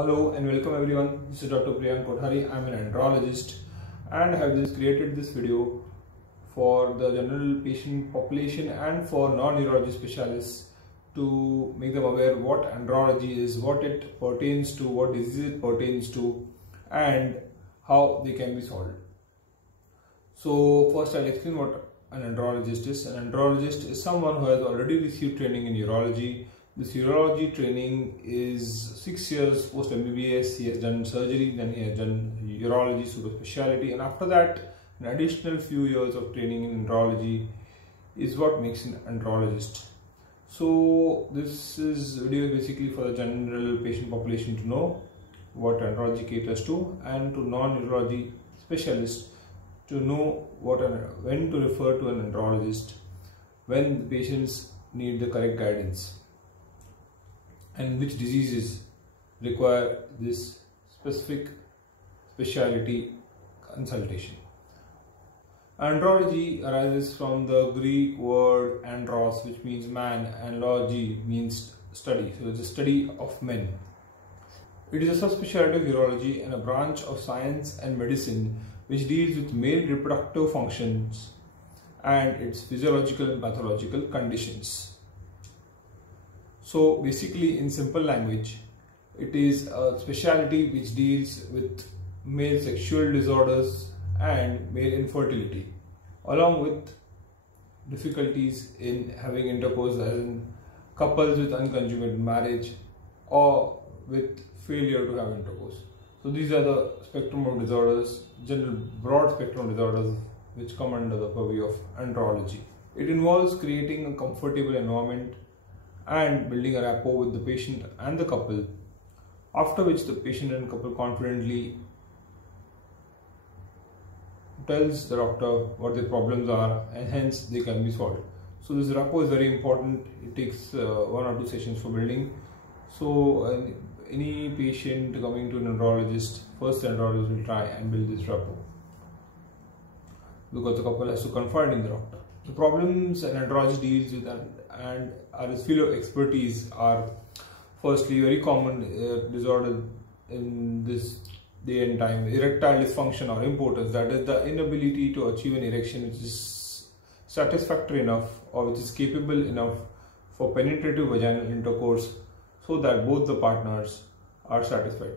Hello and welcome everyone. This is Dr. Priyank Kothari. I am an andrologist and I have created this video for the general patient population and for non-urology specialists to make them aware what andrology is, what it pertains to, what disease it pertains to, and how they can be solved. So first I'll explain what an andrologist is. An andrologist is someone who has already received training in urology. This urology training is 6 years post MBBS. He has done surgery, then he has done urology super specialty, and after that an additional few years of training in andrology is what makes an andrologist. So this video is basically for the general patient population to know what andrology caters to, and to non-urology specialists to know when to refer to an andrologist when the patients need the correct guidance and which diseases require this specific specialty consultation. Andrology arises from the Greek word andros, which means man, and logy means study. So it's a study of men. It is a subspecialty of urology and a branch of science and medicine which deals with male reproductive functions and its physiological and pathological conditions. So basically, in simple language, it is a specialty which deals with male sexual disorders and male infertility, along with difficulties in having intercourse, as in couples with unconsummated marriage or with failure to have intercourse. So these are the spectrum of disorders, general broad spectrum of disorders which come under the purview of andrology. It involves creating a comfortable environment and building a rapport with the patient and the couple, after which the patient and couple confidently tells the doctor what their problems are, and hence they can be solved. So this rapport is very important. It takes 1 or 2 sessions for building. So any patient coming to an andrologist, first the andrologist will try and build this rapport, because the couple has to confide in the doctor. The problems an andrologist deals with and his field of expertise are firstly very common disorder in this day and time: erectile dysfunction or impotence, that is the inability to achieve an erection which is satisfactory enough or which is capable enough for penetrative vaginal intercourse so that both the partners are satisfied.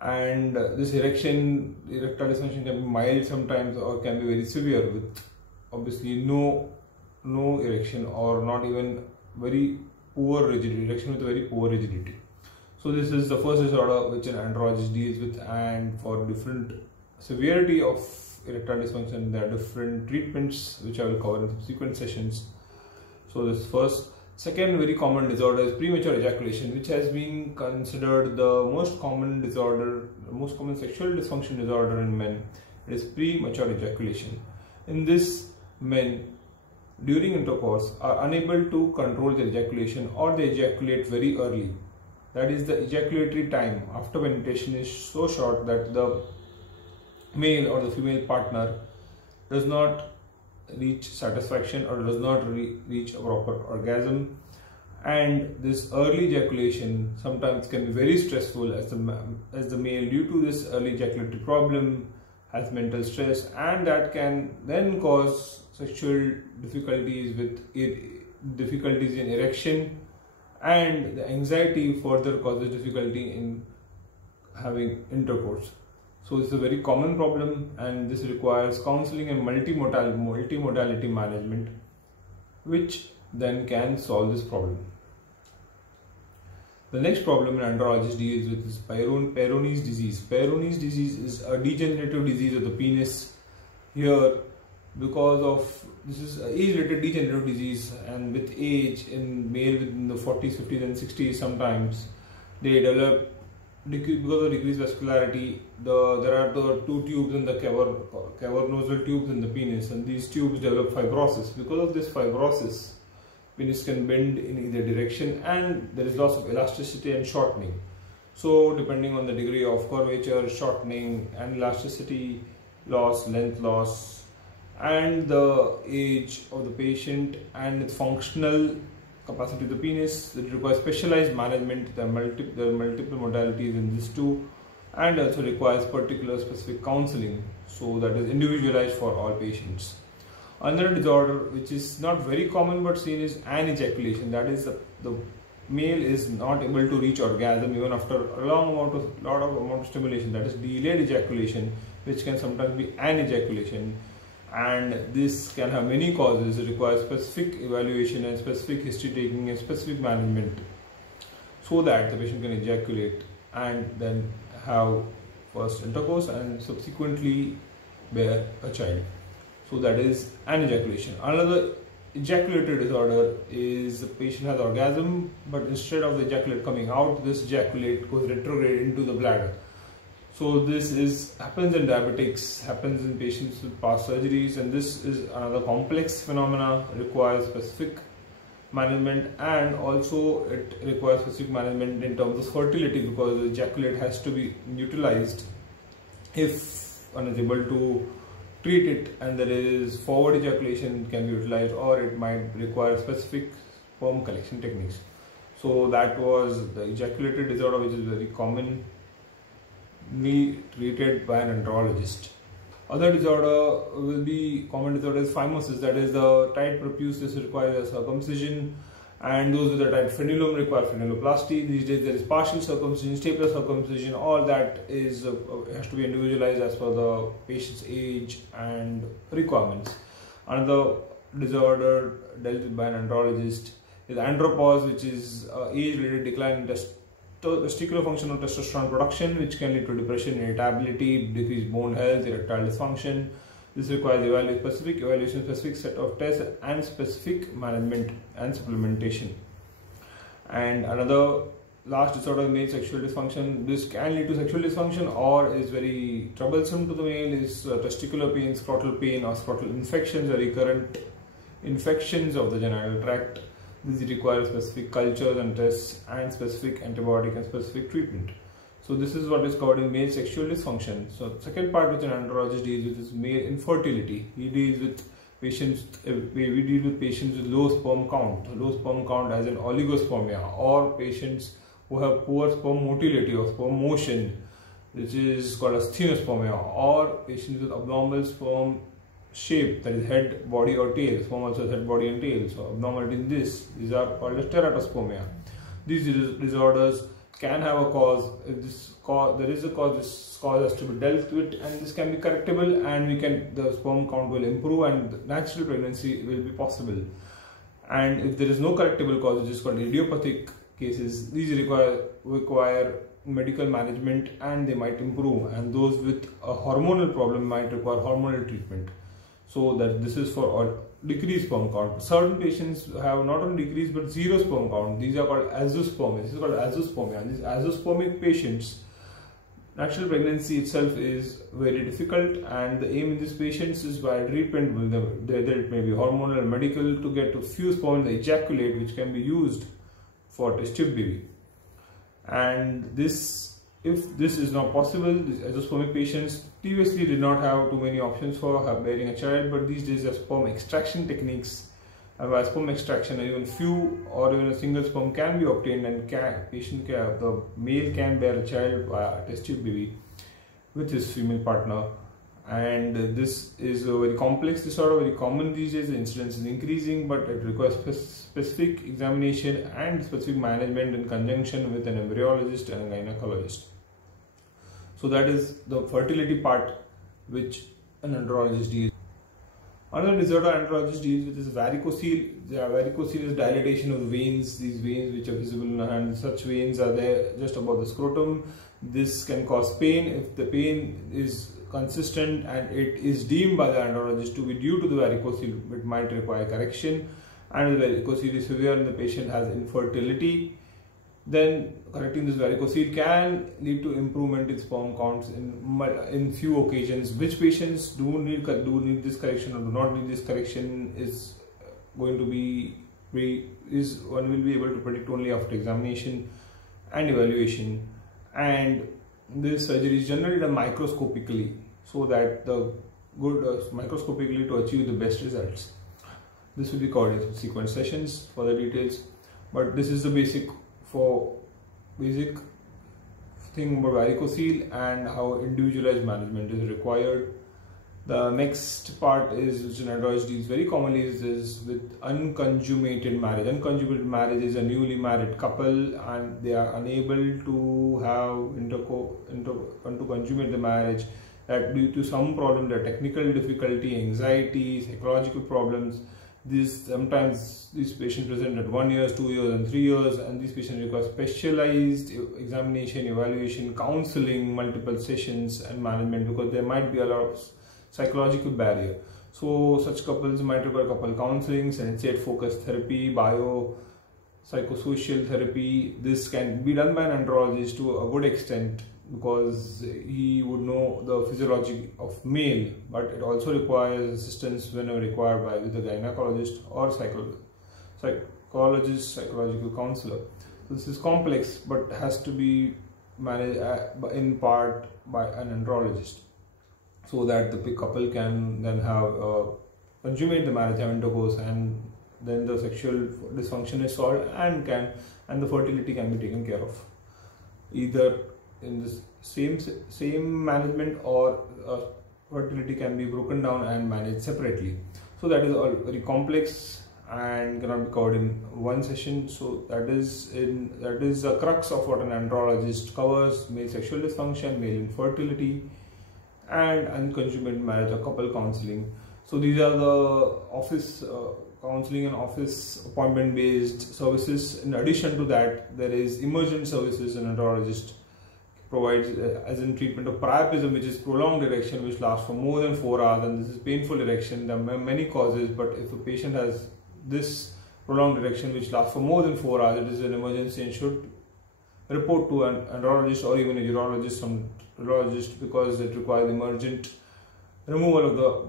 And this erectile dysfunction can be mild sometimes or can be very severe, with obviously no erection or not even very poor rigidity, erection with very poor rigidity. So this is the first disorder which an andrologist deals with, and for different severity of erectile dysfunction there are different treatments which I will cover in subsequent sessions. So this first. Second very common disorder is premature ejaculation, which has been considered the most common disorder, the most common sexual dysfunction disorder in men. It is premature ejaculation. In this, men during intercourse are unable to control their ejaculation, or they ejaculate very early. That is, the ejaculatory time after penetration is so short that the male or the female partner does not reach satisfaction or does not reach a proper orgasm. And this early ejaculation sometimes can be very stressful, as the male, due to this early ejaculatory problem, has mental stress, and that can then cause sexual difficulties in erection, and the anxiety further causes difficulty in having intercourse. So this is a very common problem, and this requires counseling and multimodality management, which then can solve this problem. The next problem an andrologist deals with is Peyronie'S disease. Peyronie'S disease is a degenerative disease of the penis. Here, because of this is an age-related degenerative disease, and with age, in male within the 40s, 50s and 60s, sometimes they develop, because of decreased vascularity, there are the 2 tubes in the cavernosal tubes in the penis, and these tubes develop fibrosis. Because of this fibrosis, penis can bend in either direction, and there is loss of elasticity and shortening. So depending on the degree of curvature, shortening and elasticity loss, length loss, and the age of the patient and its functional capacity of the penis. It requires specialized management. There are multiple modalities in this too, and also requires particular specific counseling, so that is individualized for all patients. Another disorder which is not very common but seen is anejaculation. That is, the male is not able to reach orgasm even after a lot of stimulation. That is delayed ejaculation, which can sometimes be anejaculation, and this can have many causes. It requires specific evaluation and specific history taking and specific management, so that the patient can ejaculate and then have first intercourse and subsequently bear a child. So that is anejaculation. Another ejaculatory disorder is the patient has orgasm, but instead of the ejaculate coming out, this ejaculate goes retrograde into the bladder. So this happens in diabetics, happens in patients with past surgeries, and this is another complex phenomena, requires specific management, and also it requires specific management in terms of fertility, because the ejaculate has to be utilized if one is able to treat it, and there is forward ejaculation can be utilized, or it might require specific sperm collection techniques. So that was the ejaculatory disorder, which is very commonly treated by an andrologist. Other disorder will be common disorder is phimosis, that is the tight prepuce. This requires a circumcision, and those with the tight frenulum require frenuloplasty. These days there is partial circumcision, stapler circumcision. All that is has to be individualized as per the patient's age and requirements. Another disorder dealt with by an andrologist is andropause, which is age-related decline in testicular function or testosterone production, which can lead to depression, irritability, decreased bone health, erectile dysfunction. This requires specific evaluation, specific set of tests, and specific management and supplementation. And another last disorder, male sexual dysfunction. This can lead to sexual dysfunction or is very troublesome to the male, is testicular pain, scrotal pain, or scrotal infections, or recurrent infections of the genital tract. These require specific cultures and tests and specific antibiotic and specific treatment. So this is what is covered in male sexual dysfunction. So second part which an andrologist deals with is male infertility. He deals with patients, we deal with patients with low sperm count as in oligospermia, or patients who have poor sperm motility or sperm motion, which is called as asthenospermia, or patients with abnormal sperm shape, that is head, body or tail. Sperm also has head, body and tail. So abnormality in these are called as teratospermia. These disorders can have a cause. If there is a cause, this cause has to be dealt with, and this can be correctable, and the sperm count will improve and natural pregnancy will be possible. And if there is no correctable cause, which is called idiopathic cases, these require medical management and they might improve, and those with a hormonal problem might require hormonal treatment. So that this is for decreased sperm count. Certain patients have not only decreased but zero sperm count. These are called azoospermia. This is called azoospermia. These azoospermic patients, natural pregnancy itself is very difficult, and the aim in these patients is by treatment, whether it may be hormonal or medical, to get to few sperm in the ejaculate, which can be used for test tube baby. And if this is not possible, these azoospermic patients previously did not have too many options for bearing a child, but these days there are sperm extraction techniques, and by sperm extraction even few or even a single sperm can be obtained, and the male can bear a child via a test tube baby with his female partner. And this is a very complex disorder, very common these days. The incidence is increasing, but it requires specific examination and specific management in conjunction with an embryologist and a gynecologist. So that is the fertility part which an andrologist deals. Another disorder andrologist deals with is varicocele. Varicocele is dilatation of the veins, these veins which are visible in the hand. Such veins are there just above the scrotum. This can cause pain. If the pain is consistent and it is deemed by the andrologist to be due to the varicocele, it might require correction. And if the varicocele is severe and the patient has infertility, then correcting this varicocele can lead to improvement in sperm counts in few occasions. Which patients do need this correction or do not need this correction is going to be one will be able to predict only after examination and evaluation. And this surgery is generally done microscopically, so that the microscopically to achieve the best results. This will be covered in subsequent sessions. Further details But this is the basic thing about varicocele and how individualized management is required. The next part is, which an andrologist deals very commonly, is with unconsumated marriage. Unconsumated marriage is a newly married couple and they are unable to have to consummate the marriage due to some problem, the technical difficulty, anxiety, psychological problems. Sometimes these patients present at 1 year, 2 years and 3 years, and these patients require specialized examination, evaluation, counseling, multiple sessions and management, because there might be a lot of psychological barrier. So such couples might require couple counseling, sensate focused therapy, psychosocial therapy. This can be done by an andrologist to a good extent, because he would know the physiology of male, but it also requires assistance whenever required by with a gynecologist or psychological counselor. So this is complex, but has to be managed in part by an andrologist, so that the couple can then have consummate the marriage, have intercourse, and then the sexual dysfunction is solved and the fertility can be taken care of, either in the same management, or fertility can be broken down and managed separately. So that is all very complex and cannot be covered in one session. So that is the crux of what an andrologist covers: male sexual dysfunction, male infertility, and unconsummate marriage or couple counseling. So these are the office counseling and office appointment based services. In addition to that, there is emergent services an andrologist provides, as in treatment of priapism, which is prolonged erection which lasts for more than 4 hours, and this is painful erection. There are many causes, but if a patient has this prolonged erection which lasts for more than 4 hours, it is an emergency and should report to an andrologist or even a urologist, because it requires emergent removal of the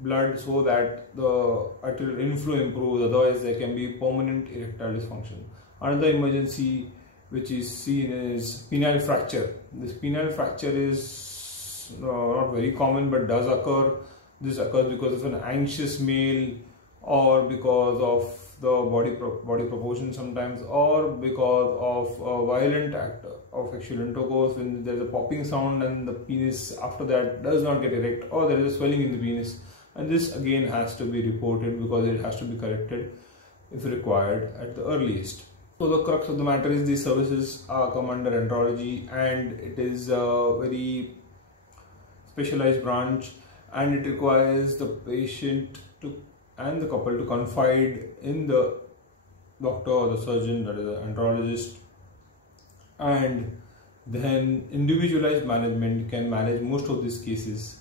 blood so that the arterial inflow improves. Otherwise there can be permanent erectile dysfunction. Another emergency which is seen is penile fracture. This penile fracture is not very common but does occur. This occurs because of an anxious male, or because of the body proportion sometimes, or because of a violent act of sexual intercourse, when there is a popping sound and the penis after that does not get erect, or there is a swelling in the penis, and this again has to be reported because it has to be corrected if required at the earliest. So the crux of the matter is these services come under andrology, and it is a very specialized branch, and it requires the patient and the couple to confide in the doctor or the surgeon, that is an andrologist, and then individualized management can manage most of these cases.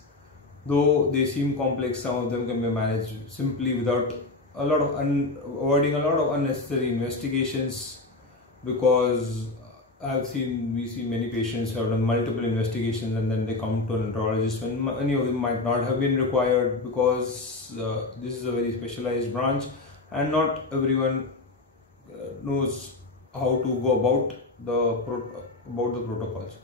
Though they seem complex, some of them can be managed simply without avoiding a lot of unnecessary investigations, because we see many patients who have done multiple investigations and then they come to an andrologist when many of them might not have been required, because this is a very specialized branch and not everyone knows how to go about the protocols.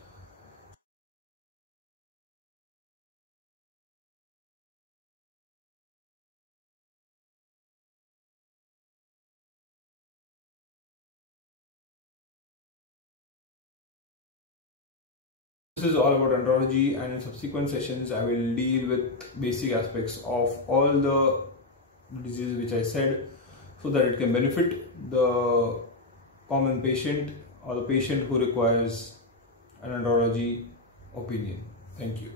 This is all about andrology, and in subsequent sessions I will deal with basic aspects of all the diseases which I said, so that it can benefit the common patient or the patient who requires an andrology opinion. Thank you.